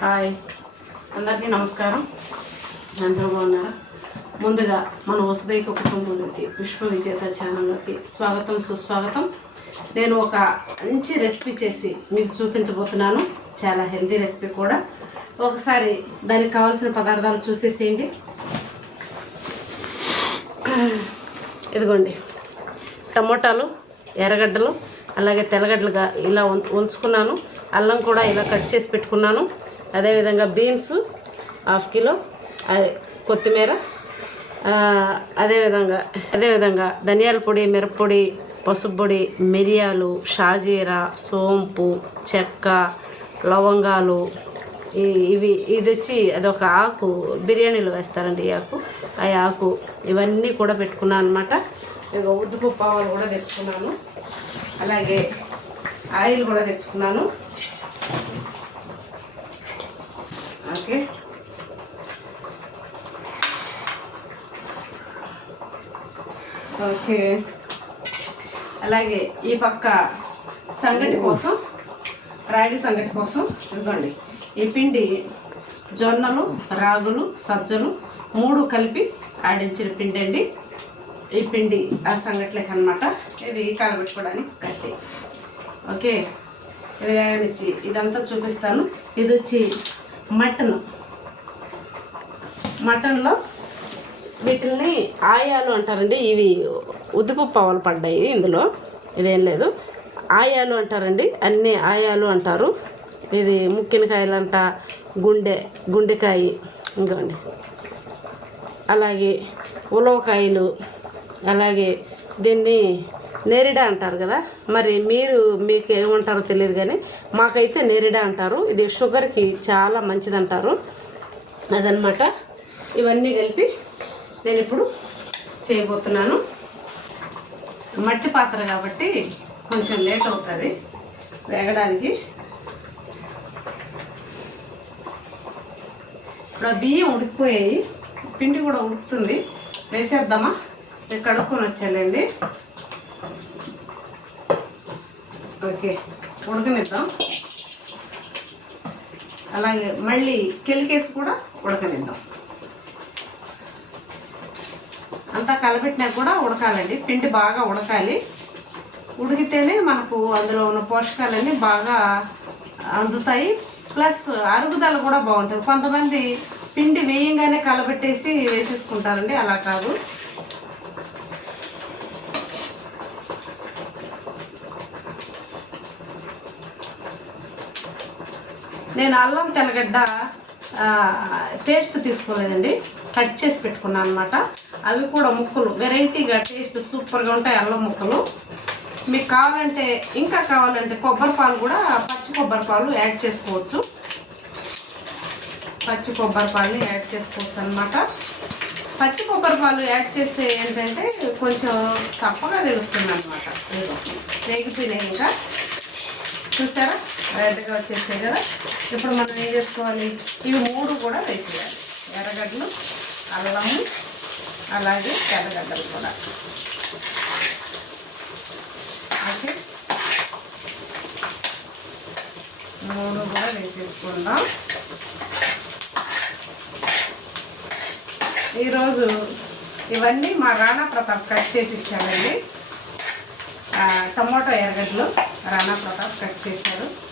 Hi. అందరికీ నమస్కారం. అందరూ బాగున్నారా ముందుగా మన వసుదైక కుటుంబంలోకి పుష్ప విజేత ఛానల్లోకి స్వాగతం సుస్వాగతం. నేను ఒక మంచి రెసిపీ చేసి మీకు చూపించబోతున్నాను. చాలా హెల్తీ రెసిపీ కూడా. ఒకసారి దానికి కావాల్సిన పదార్థాలు చూసేసేయండి. ఇదిగోండి. టమోటాలు ఎర్రగడ్డలు అలాగే తెల్లగడ్డలుగా ఇలా ఉంచుకున్నాను. అల్లం కూడా ఇలా కట్ చేసి పెట్టుకున్నాను. అదేవిధంగా బీన్స్ హాఫ్ కిలో కొత్తిమీర అదేవిధంగా అదేవిధంగా ధనియాల పొడి మిరప్పొడి పసుపు పొడి మిరియాలు షాజీరా సోంపు చెక్క లవంగాలు ఇవి ఇది వచ్చి అదొక ఆకు బిర్యానీలో వేస్తారండి ఈ ఆకు. ఆ ఆకు ఇవన్నీ కూడా పెట్టుకున్నాను అనమాట ఇక ఉద్దుపప్పు ఆవాలు కూడా తెచ్చుకున్నాను. అలాగే ఆయిల్ కూడా తెచ్చుకున్నాను ఓకే ఓకే. అలాగే ఈ పక్క సంగటి కోసం రాగి సంగటి కోసం ఇవ్వండి. ఈ పిండి జొన్నలు రాగులు సజ్జలు మూడు కలిపి ఆడించిన పిండి అండి. ఈ పిండి ఆ సంగట్లకి అనమాట ఇది కలబెట్టుకోవడానికి కట్టి ఓకే. ఇది వేగనిచ్చి ఇదంతా చూపిస్తాను. ఇది వచ్చి మటన్. మటన్లో వీటిల్ని ఆయాలు అంటారండి. ఇవి ఉద్దిపప్పు ఆవాలు పడ్డాయి ఇందులో. ఇదేం లేదు. ఆయాలు అంటారండి. అన్ని ఆయాలు అంటారు. ఇది ముక్కినకాయలంట గుండె గుండెకాయ ఇంకోండి. అలాగే ఉలవకాయలు అలాగే దీన్ని నేరిడ అంటారు కదా. మరి మీరు మీకు ఏమంటారో తెలియదు కానీ మాకైతే నేరిడ అంటారు. ఇది షుగర్కి చాలా మంచిది అంటారు అదనమాట ఇవన్నీ కలిపి నేను ఇప్పుడు చేయబోతున్నాను. మట్టి పాత్ర కాబట్టి కొంచెం లేట్ అవుతుంది వేగడానికి. ఇప్పుడు బియ్యం ఉడికిపోయాయి. పిండి కూడా ఉడుకుతుంది. వేసేద్దామా? నేను కడుక్కొని వచ్చానండి ఓకే ఉడకనిద్దాం. అలాగే మళ్ళీ కెలికేసి కూడా ఉడకనిద్దాం అంతా కలపెట్టినా కూడా ఉడకాలండి. పిండి బాగా ఉడకాలి. ఉడికితేనే మనకు అందులో ఉన్న పోషకాలన్నీ బాగా అందుతాయి. ప్లస్ అరుగుదల కూడా బాగుంటుంది. కొంతమంది పిండి వేయంగానే కలబెట్టేసి వేసేసుకుంటారండి. అలా కాదు. నేను అల్లం తెల్లగడ్డ పేస్ట్ తీసుకోలేదండి. కట్ చేసి పెట్టుకున్నాను అనమాట అవి కూడా ముక్కలు. వెరైటీగా టేస్ట్ సూపర్గా ఉంటాయి అల్లం ముక్కలు. మీకు కావాలంటే ఇంకా కావాలంటే కొబ్బరి పాలు కూడా పచ్చి కొబ్బరి పాలు యాడ్ చేసుకోవచ్చు. పచ్చి కొబ్బరి పాలు యాడ్ చేసుకోవచ్చు అనమాట పచ్చి కొబ్బరి పాలు యాడ్ చేస్తే ఏంటంటే కొంచెం సప్పగా తెలుస్తుంది అనమాట వేగిపోయినాయి ఇంకా. చూసారా? రెడ్గా వచ్చేసాయి కదా. ఇప్పుడు మనం ఏం చేసుకోవాలి? ఇవి మూడు కూడా వేసేయాలి. ఎర్రగడ్డలు అల్లము అలాగే తెల్లగడ్డలు కూడా. ఓకే. మూడు కూడా వేసేసుకుందాం. ఈరోజు ఇవన్నీ మా రాణా ప్రతాప్ కట్ చేసి ఇచ్చారండి. టమోటా ఎర్రగడ్డలు రాణా ప్రతాప్ కట్ చేశారు.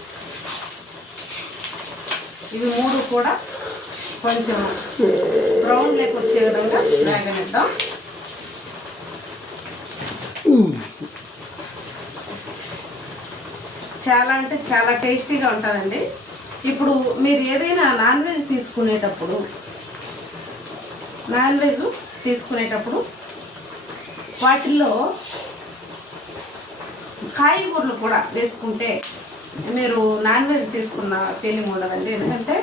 ఇవి మూడు కూడా కొంచెం బ్రౌన్ లెక్ వచ్చే విధంగా వేగనిద్దాం చాలా అంటే చాలా టేస్టీగా ఉంటుందండి. ఇప్పుడు మీరు ఏదైనా నాన్ వెజ్ తీసుకునేటప్పుడు నాన్ వెజ్ తీసుకునేటప్పుడు వాటిల్లో కాయగూరలు కూడా వేసుకుంటే మీరు నాన్ వెజ్ తీసుకున్న ఫీలింగ్ ఉండదండి. ఎందుకంటే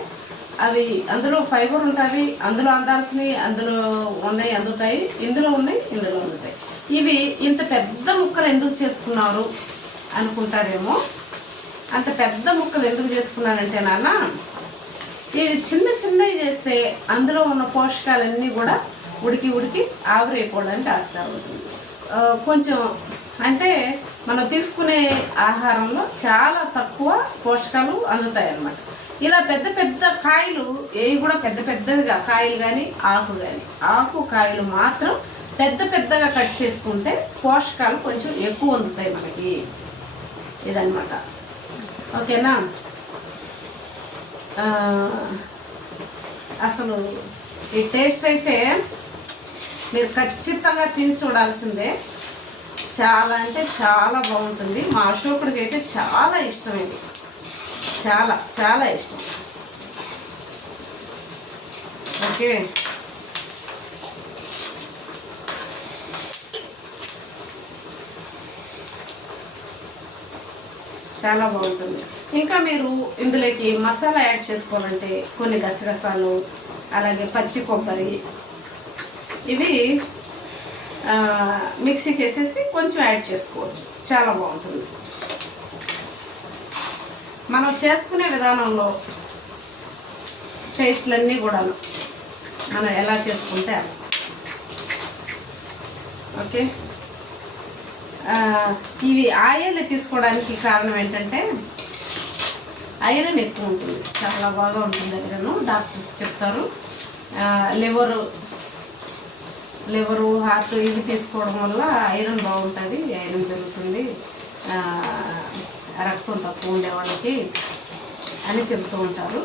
అవి అందులో ఫైబర్ ఉంటుంది అందులో అందాల్సినవి అందులో ఉన్నాయి అందుతాయి. ఇందులో ఉన్నాయి ఇందులో అందుతాయి ఇవి ఇంత పెద్ద ముక్కలు ఎందుకు చేసుకున్నారు అనుకుంటారేమో? అంత పెద్ద ముక్కలు ఎందుకు చేసుకున్నానంటే నాన్న ఇవి చిన్న చిన్నవి చేస్తే అందులో ఉన్న పోషకాలన్నీ కూడా ఉడికి ఉడికి ఆవిరైపోవడానికి ఆస్కారం కొంచెం అంటే మనం తీసుకునే ఆహారంలో చాలా తక్కువ పోషకాలు అందుతాయి అన్నమాట ఇలా పెద్ద పెద్ద కాయలు ఏవి కూడా పెద్ద పెద్దవిగా కాయలు కానీ ఆకు కానీ ఆకు కాయలు మాత్రం పెద్ద పెద్దగా కట్ చేసుకుంటే పోషకాలు కొంచెం ఎక్కువ అందుతాయి మనకి. ఇదన్నమాట. ఓకేనా? అసలు ఈ టేస్ట్ అయితే మీరు ఖచ్చితంగా తిని చూడాల్సిందే. చాలా అంటే చాలా బాగుంటుంది. మా అశోకుడికి అయితే చాలా ఇష్టం చాలా చాలా ఇష్టం. ఓకే. చాలా బాగుంటుంది. ఇంకా మీరు ఇందులోకి మసాలా యాడ్ చేసుకోవాలంటే కొన్ని గసగసాలు అలాగే పచ్చి కొబ్బరి ఇవి మిక్సీకి వేసేసి కొంచెం యాడ్ చేసుకోవచ్చు. చాలా బాగుంటుంది. మనం చేసుకునే విధానంలో టేస్ట్లన్నీ కూడా మనం ఎలా చేసుకుంటే ఓకే? ఇవి ఆయిల్ తీసుకోవడానికి కారణం ఏంటంటే ఐరన్ ఎక్కువ ఉంటుంది. చాలా బాగా ఉంటుంది ఐరన్ డాక్టర్స్ చెప్తారు. లివరు లివరు హార్ట్ ఇవి తీసుకోవడం వల్ల ఐరన్ బాగుంటుంది. ఐరన్ పెరుగుతుంది. రక్తం తక్కువ ఉండే వాళ్ళకి అని చెబుతూ ఉంటారు.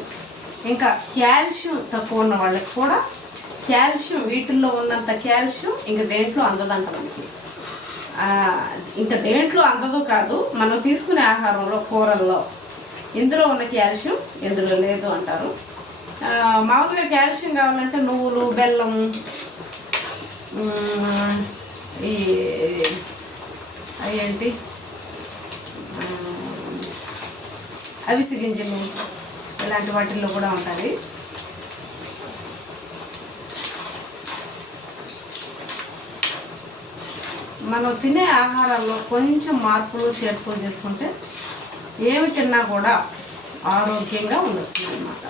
ఇంకా కాల్షియం తక్కువ ఉన్న వాళ్ళకి కూడా కాల్షియం వీటిల్లో ఉన్నంత కాల్షియం ఇంక దేంట్లో అందదంట మనకి. ఇంకా దేంట్లో అందదు కాదు మనం తీసుకునే ఆహారంలో కూరల్లో ఇందులో ఉన్న కాల్షియం ఇందులో లేదు అంటారు. మామూలుగా కాల్షియం కావాలంటే నువ్వులు బెల్లం ఈ ఈ ఏంటి? అవిసి గింజలు ఇలాంటి వాటిల్లో కూడా ఉంటుంది మనం తినే ఆహారాల్లో కొంచెం మార్పులు చేర్పులు చేసుకుంటే ఏమి తిన్నా కూడా ఆరోగ్యంగా ఉండొచ్చు అన్నమాట.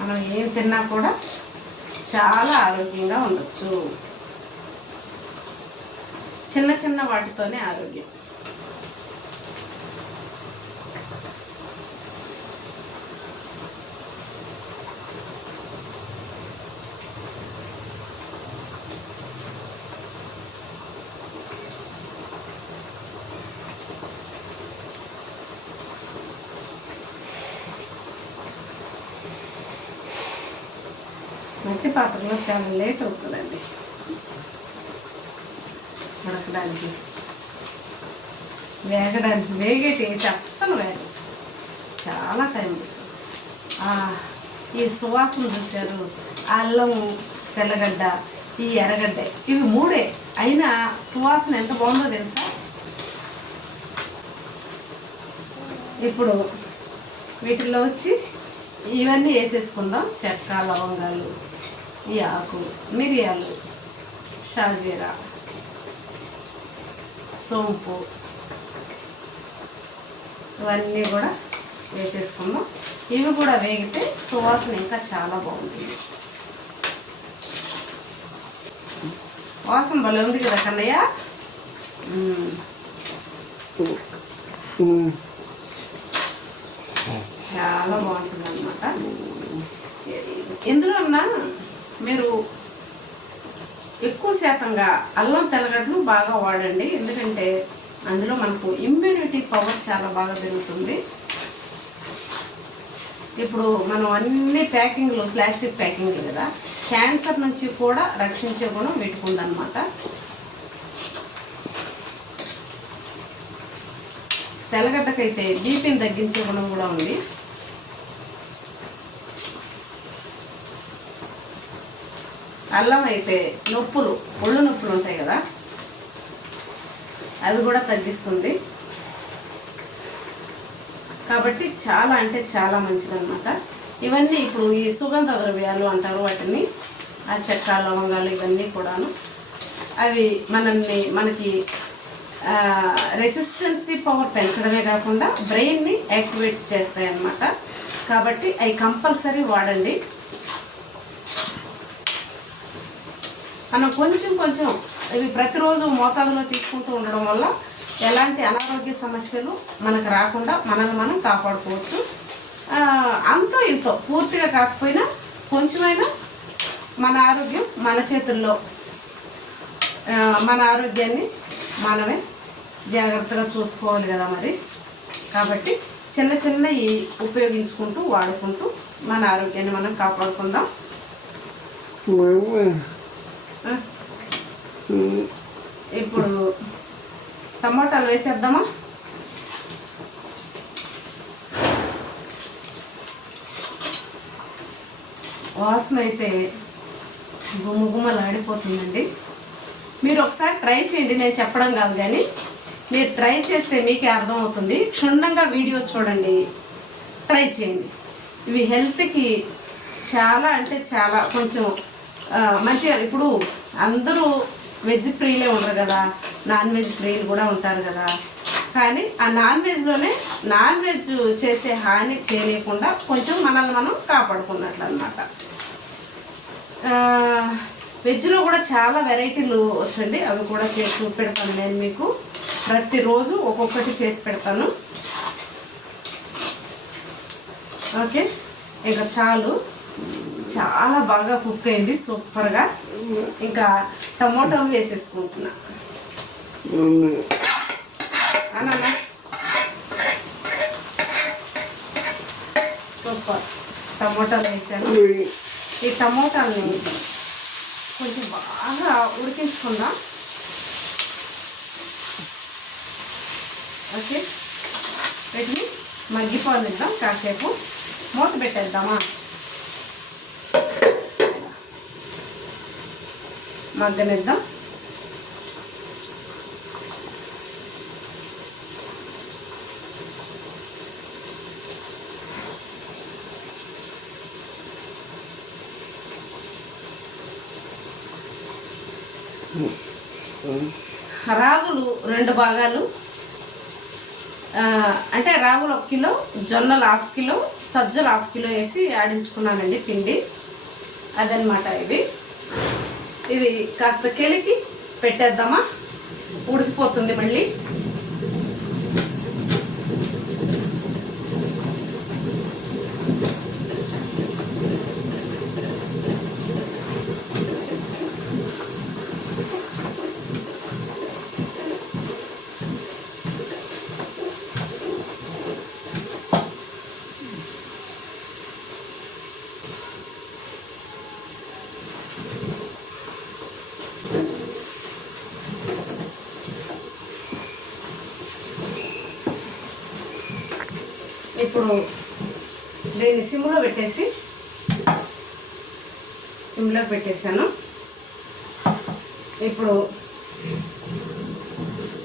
మనం ఏం తిన్నా కూడా చాలా ఆరోగ్యంగా ఉండొచ్చు. చిన్న చిన్న వాటితోనే ఆరోగ్యం మట్టి పాత్రలో చాలా లేట్ అవుతుందండి. ఉడకడానికి. వేగడానికి వేగేటి అయితే అస్సలు వేగ చాలా టైం ఈ సువాసన చూశారు అల్లం తెల్లగడ్డ ఈ ఎర్రగడ్డ ఇవి మూడే. అయినా సువాసన ఎంత బాగుందో తెలుసా? ఇప్పుడు వీటిల్లో వచ్చి ఇవన్నీ వేసేసుకుందాం. చెక్క లవంగాలు ఈ ఆకు మిరియాలు షాజీరా సోంపు ఇవన్నీ కూడా వేసేసుకుందాం. ఇవి కూడా వేగితే సువాసన ఇంకా చాలా బాగుంటుంది. వాసన భలే ఉంది కదా కన్నయ్య. చాలా బాగుంటుంది అనమాట ఎందులో అన్నా? మీరు ఎక్కువ శాతంగా అల్లం తెల్లగడ్డలు బాగా వాడండి. ఎందుకంటే అందులో మనకు ఇమ్యూనిటీ పవర్ చాలా బాగా పెరుగుతుంది. ఇప్పుడు మనం అన్ని ప్యాకింగ్లు ప్లాస్టిక్ ప్యాకింగ్లు కదా క్యాన్సర్ నుంచి కూడా రక్షించే గుణం పెట్టుకుందనమాట తెల్లగడ్డకైతే బీపీని తగ్గించే గుణం కూడా ఉంది. అల్లం అయితే నొప్పులు ఒళ్ళు నొప్పులు ఉంటాయి కదా? అవి కూడా తగ్గిస్తుంది. కాబట్టి చాలా అంటే చాలా మంచిదన్నమాట. ఇవన్నీ ఇప్పుడు ఈ సుగంధ ద్రవ్యాలు అంటారు వాటిని ఆ చెక్క లవంగాలు ఇవన్నీ కూడాను. అవి మనల్ని మనకి రెసిస్టెన్సీ పవర్ పెంచడమే కాకుండా బ్రెయిన్ని యాక్టివేట్ చేస్తాయి అన్నమాట కాబట్టి అవి కంపల్సరీ వాడండి. మనం కొంచెం కొంచెం ఇవి ప్రతిరోజు మోతాదులో తీసుకుంటూ ఉండడం వల్ల ఎలాంటి అనారోగ్య సమస్యలు మనకు రాకుండా మనల్ని మనం కాపాడుకోవచ్చు. అంతో ఇంతో పూర్తిగా కాకపోయినా కొంచెమైనా మన ఆరోగ్యం మన చేతుల్లో మన ఆరోగ్యాన్ని మనమే జాగ్రత్తగా చూసుకోవాలి కదా మరి. కాబట్టి చిన్న చిన్నవి ఉపయోగించుకుంటూ వాడుకుంటూ మన ఆరోగ్యాన్ని మనం కాపాడుకుందాం. ఇప్పుడు టమాటాలు వేసేద్దామా? వాసన అయితే గుమ్మ ఆడిపోతుందండి మీరు ఒకసారి ట్రై చేయండి నేను చెప్పడం కాదు కానీ. మీరు ట్రై చేస్తే మీకే అర్థమవుతుంది. క్షుణ్ణంగా వీడియో చూడండి. ట్రై చేయండి. ఇవి హెల్త్కి చాలా అంటే చాలా కొంచెం మంచిగా ఇప్పుడు అందరూ వెజ్ ప్రియులే ఉండరు కదా. నాన్ వెజ్ ప్రియులు కూడా ఉంటారు కదా. కానీ ఆ నాన్ వెజ్లోనే నాన్ వెజ్ చేసే హాని చేయలేకుండా కొంచెం మనల్ని మనం కాపాడుకున్నట్లు అనమాట వెజ్లో కూడా చాలా వెరైటీలు వచ్చండి. అవి కూడా చేసి చూపెడతాను నేను మీకు. ప్రతిరోజు ఒక్కొక్కటి చేసి పెడతాను. ఓకే? ఇంకా చాలు. చాలా బాగా కుక్ అయింది సూపర్గా. ఇంకా టమోటాలు వేసేసుకుంటున్నా. అన్నా? సూపర్. టమోటాలు వేసాను. ఈ టమోటాలని కొంచెం బాగా ఉడికించుకుందాం. ఓకే. వీటిని మగ్గిపోనిద్దాం కాసేపు. మూత పెట్టేద్దామా? మగ్గనిద్దాం రాగులు రెండు భాగాలు. అంటే రాగులు ఒక కిలో జొన్నలు హాఫ్ కిలో సజ్జలు హాఫ్ కిలో వేసి ఆడించుకున్నానండి పిండి. అదనమాట ఇది. ఇది కాస్త కెలికి పెట్టేద్దామా? ఉడికిపోతుంది మళ్ళీ. ఇప్పుడు దీన్ని సిమ్లో పెట్టేసి సిమ్లో పెట్టేశాను. ఇప్పుడు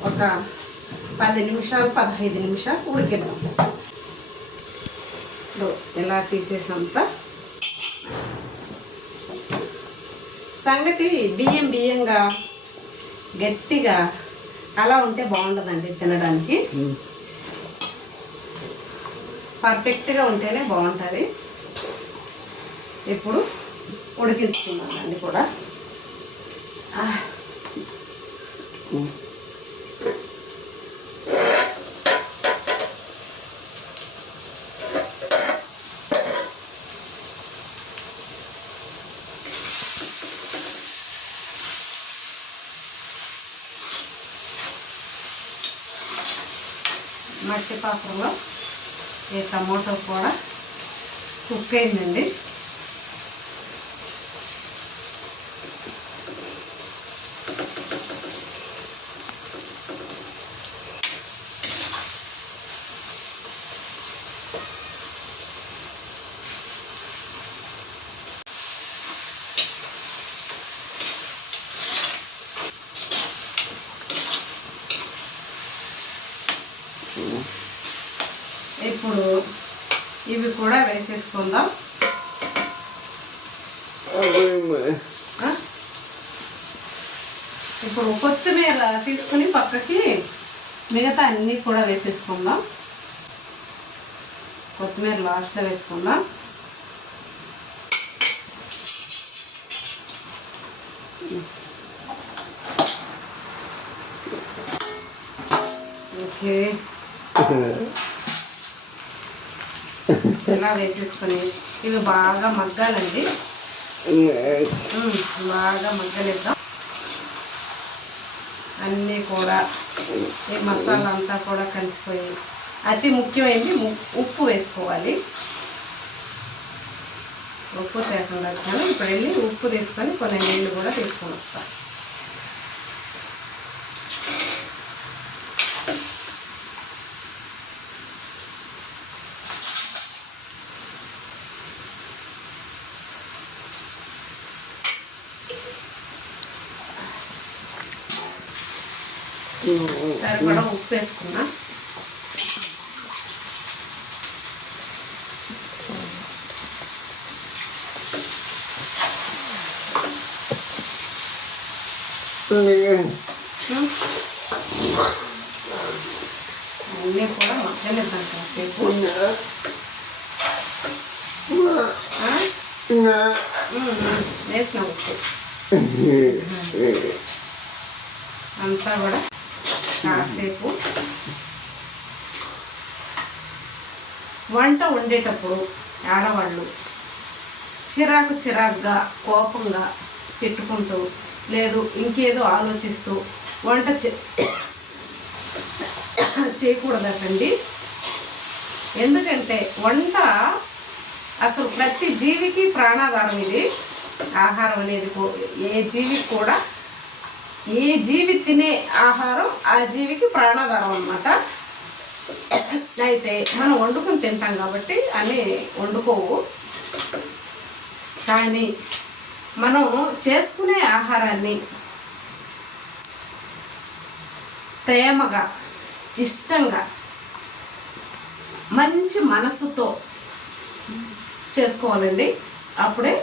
ఒక పది నిమిషాలు పదహైదు నిమిషాలు ఉడికిద్దాం. ఇప్పుడు ఇలా తీసేసంత? సంగటి బియ్యం బియ్యంగా గట్టిగా అలా ఉంటే బాగుంటుందండి తినడానికి. పర్ఫెక్ట్గా ఉంటేనే బాగుంటుంది. ఇప్పుడు ఉడికించుకున్నాను కూడా. మట్టి పాత్రలో ఈ టమాటో కూడా కుక్ అయిందండి ఇప్పుడు ఇవి కూడా వేసేసుకుందాం ఆ? ఇప్పుడు కొత్తిమీర తీసుకుని పక్కకి మిగతా అన్నీ కూడా వేసేసుకుందాం కొత్తిమీర లాస్ట్లో వేసుకుందాం ఇలా వేసేసుకొని ఇవి బాగా మగ్గాలండి. బాగా మగ్గనిద్దాం. అన్నీ కూడా ఈ మసాలా అంతా కూడా కలిసిపోయి అతి ముఖ్యమైనది ఉప్పు వేసుకోవాలి. ఉప్పు తేకుండా ఇప్పుడు వెళ్ళి ఉప్పు తీసుకొని కొన్ని నీళ్ళు కూడా తీసుకొని వస్తాను సరిపడా ఉప్పు వేసుకున్నా అన్నీ కూడా మగ్గనిద్దాం కాసేపు. వేసిన ఉప్పు. అంతా కూడా కాసేపు వంట వండేటప్పుడు ఆడవాళ్ళు చిరాకు చిరాకుగా కోపంగా తిట్టుకుంటూ లేదు ఇంకేదో ఆలోచిస్తూ వంట చే చేయకూడదటండి. ఎందుకంటే వంట అసలు ప్రతి జీవికి ప్రాణాధారం ఇది. ఆహారం అనేది ఏ జీవికి కూడా ఏ జీవి తినే ఆహారం ఆ జీవికి ప్రాణాధారం అన్నమాట. అయితే మనం వండుకుని తింటాం కాబట్టి అని వండుకోవు. కానీ మనం చేసుకునే ఆహారాన్ని ప్రేమగా ఇష్టంగా మంచి మనసుతో చేసుకోవాలండి. అప్పుడే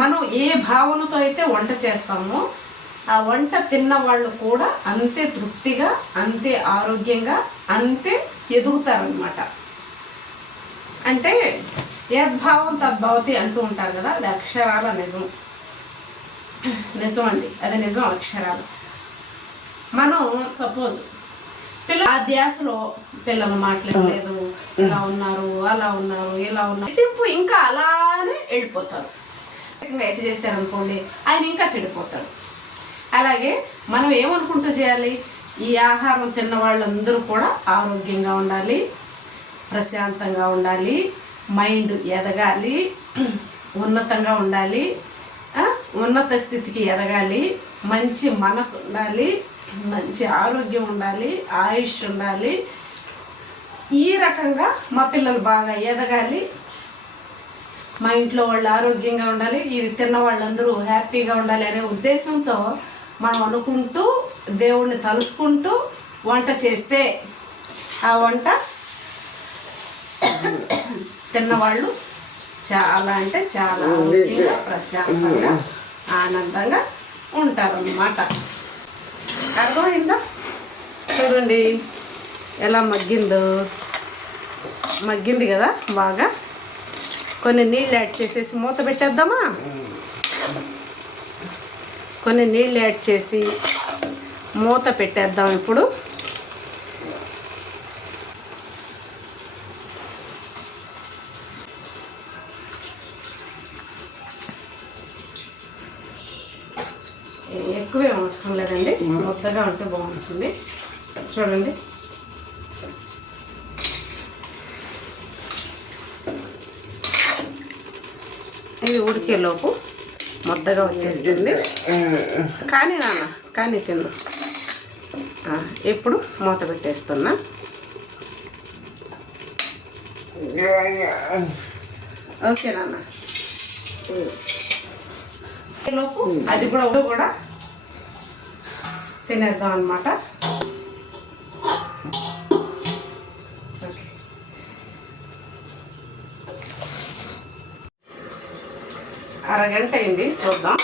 మనం ఏ భావనతో అయితే వంట చేస్తామో ఆ వంట తిన్న వాళ్ళు కూడా అంతే తృప్తిగా అంతే ఆరోగ్యంగా అంతే ఎదుగుతారనమాట అంటే యద్భావం తద్భవతి అంటూ ఉంటారు కదా అది అక్షరాల నిజం. నిజం అండి అది నిజం అక్షరాలు. మనం సపోజ్ పిల్ల ఆ ధ్యాసలో పిల్లలు మాట్లాడలేదు ఇలా ఉన్నారు అలా ఉన్నారు ఇలా ఉన్నారు. టిప్పు ఇంకా అలానే వెళ్ళిపోతారు. ఎటు చేశారనుకోండి ఆయన ఇంకా చెడిపోతాడు. అలాగే మనం ఏమనుకుంటూ చేయాలి? ఈ ఆహారం తిన్న వాళ్ళందరూ కూడా ఆరోగ్యంగా ఉండాలి ప్రశాంతంగా ఉండాలి మైండ్ ఎదగాలి ఉన్నతంగా ఉండాలి ఉన్నత స్థితికి ఎదగాలి మంచి మనసు ఉండాలి మంచి ఆరోగ్యం ఉండాలి ఆయుష్ ఉండాలి. ఈ రకంగా మా పిల్లలు బాగా ఎదగాలి. మా ఇంట్లో వాళ్ళు ఆరోగ్యంగా ఉండాలి. ఇది తిన్న వాళ్ళందరూ హ్యాపీగా ఉండాలి అనే ఉద్దేశంతో మనం అనుకుంటూ దేవుణ్ణి తలుసుకుంటూ వంట చేస్తే ఆ వంట తిన్నవాళ్ళు చాలా అంటే చాలా ఆరోగ్యంగా ప్రశాంతంగా ఆనందంగా ఉంటారన్నమాట. అర్థమైందా? చూడండి ఎలా మగ్గిందో. మగ్గింది కదా బాగా. కొన్ని నీళ్ళు యాడ్ చేసేసి మూత పెట్టేద్దామా? కొన్ని నీళ్ళు యాడ్ చేసి మూత పెట్టేద్దాం ఇప్పుడు. ఎక్కువే అవసరం లేదండి. ముద్దగా ఉంటే బాగుంటుంది. చూడండి. ఇది ఉడికేలోపు ముద్దగా వచ్చేస్తుంది. కానీ నాన్న కానీ తిందు ఇప్పుడు మూత పెట్టేస్తున్నా. ఓకే నాన్న. లోపు అది కూడా కూడా తినేద్దాం అనమాట అరగంట అయింది చూద్దాం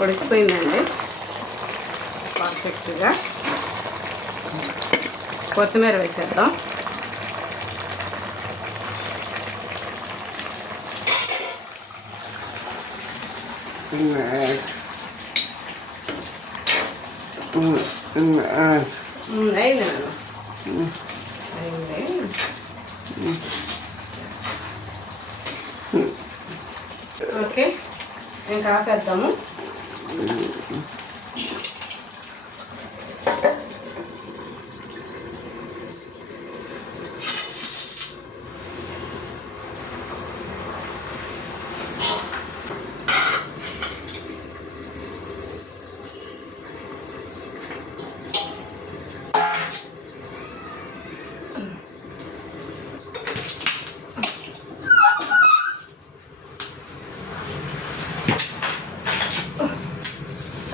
ఉడికిపోయిందండి. పర్ఫెక్ట్గా కొత్తిమీర వేసేద్దాం ఉమ్, అయింది నాన్న అయింది ఓకే ఇంకా ఆపేద్దాము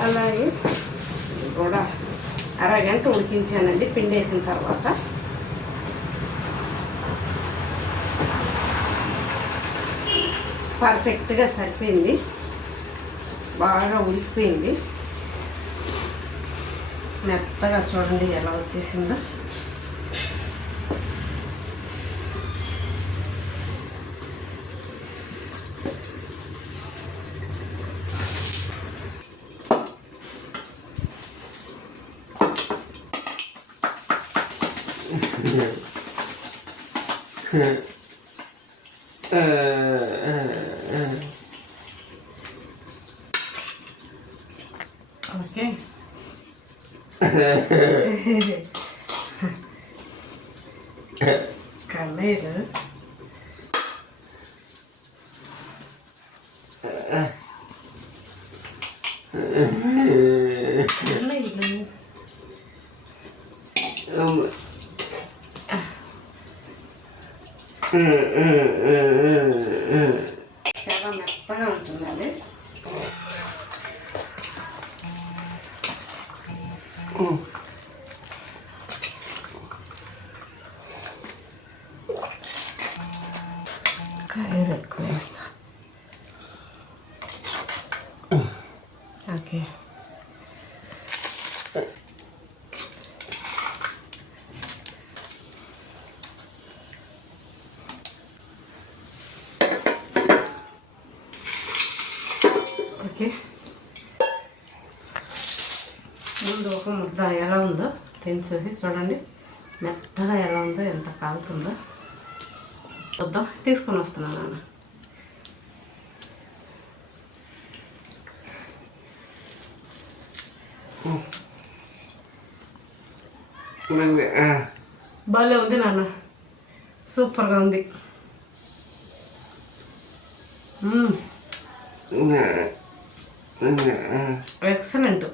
అలాగే ఇది కూడా అరగంట ఉడికించానండి పిండి వేసిన తర్వాత. పర్ఫెక్ట్గా సరిపోయింది. బాగా ఉడికిపోయింది. మెత్తగా చూడండి ఎలా వచ్చేసిందో. Carneira. É. ఉందో తిని చూసి చూడండి మెత్తగా ఎలా ఉందో ఎంత కాలుతుందో. చూద్దాం. తీసుకొని వస్తున్నాను నాన్న. భలే ఉంది నాన్న. సూపర్గా ఉంది. ఎక్సలెంట్.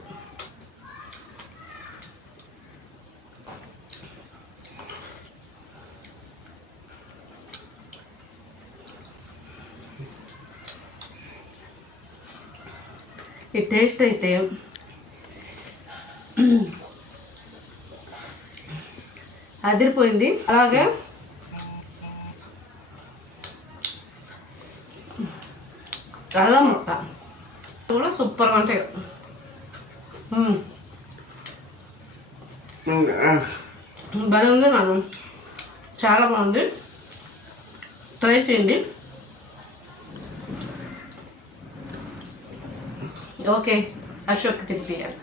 ఈ టేస్ట్ అయితే అదిరిపోయింది. అలాగే అల్లం ముక్క కూడా సూపర్గా ఉంటాయి. భలే ఉంది నాన్న. చాలా బాగుంది. ట్రై చేయండి. ఓకే అశోక్ తిరిగియాలి